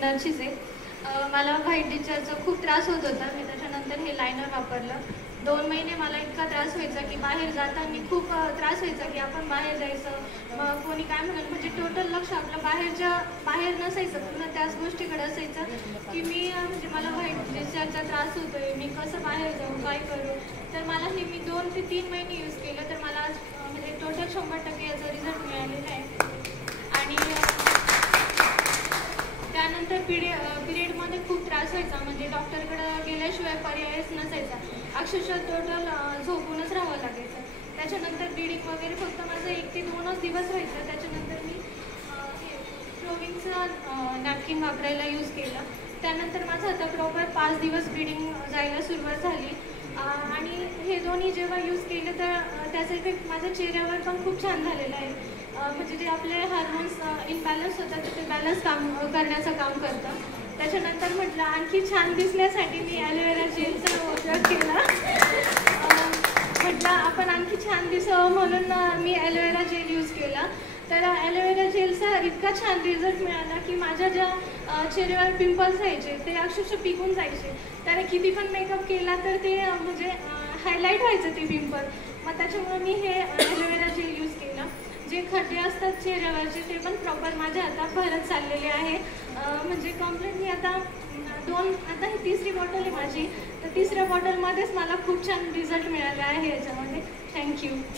Nurses आहे. मला white डिस्चार्जचा खूप त्रास होत होता. मी त्याच्यानंतर हे लायनर वापरलं. 2 महिने मला इतका त्रास व्हायचा की बाहेर जाताना खूप त्रास व्हायचा की आपण बाहेर जायचं, मग कोणी काय म्हणाल, म्हणजे टोटल लक्ष आपलं बाहेर नसायचं, पूर्ण त्याच गोष्टीकडे असायचं की मी म्हणजे मला व्हाईट डिस्चार्जचा त्रास होतोय, मी कसं बाहेर जाऊ, काय करू. तर मला हे मी 2 ते 3 महिने यूज केलं, तर मला आज म्हणजे टोटल 100% याचा रिझल्ट मिळालेला आहे. आणि त्यानंतर पिरियडमध्ये खूप त्रास व्हायचा, म्हणजे डॉक्टरकडे गेल्याशिवाय पर्यायच नसायचा. अक्षरशः टोटल झोपूनच राहावं लागायचं. त्याच्यानंतर ब्लिडिंग वगैरे फक्त माझं 1 ते 2च दिवस व्हायचं. त्याच्यानंतर मी फ्लोविंगचं नॅपकिन वापरायला यूज केलं. त्यानंतर माझं आता प्रॉपर 5 दिवस ब्लिडिंग जायला सुरुवात झाली. आणि हे दोन्ही जेव्हा यूज केले तर त्याचा इफेक्ट माझ्या चेहऱ्यावर पण खूप छान झालेला आहे. म्हणजे जे आपले हार्मोन्स इनबॅलन्स होतात ते बॅलन्स करण्याचं काम करतं. त्याच्यानंतर म्हटलं आणखी छान दिसण्यासाठी मी ॲलोवेरा जेलचा उपयोग केला. म्हटलं आपण आणखी छान दिसावं म्हणून मी ॲलोवेरा जेल यूज केला. तर ॲलोवेरा जेलचा इतका छान रिझल्ट मिळाला की माझ्या ज्या चेहऱ्यावर पिंपल्स व्हायचे ते अक्षरशः पिकून जायचे. त्याने किती पण मेकअप केला तर ते म्हणजे हायलाईट व्हायचं ते पिंपल. मग त्याच्यामुळे मी हे ॲलोवेरा जेल यूज केलं. जे खड्डे असतात चेहऱ्यावरचे ते पण प्रॉपर माझ्या हातात भरत चाललेले आहे. म्हणजे कम्प्लीट मी आता ही 3री बॉटल आहे माझी. तर 3ऱ्या बॉटलमध्येच मला खूप छान रिझल्ट मिळाला आहे याच्यामध्ये. थँक्यू.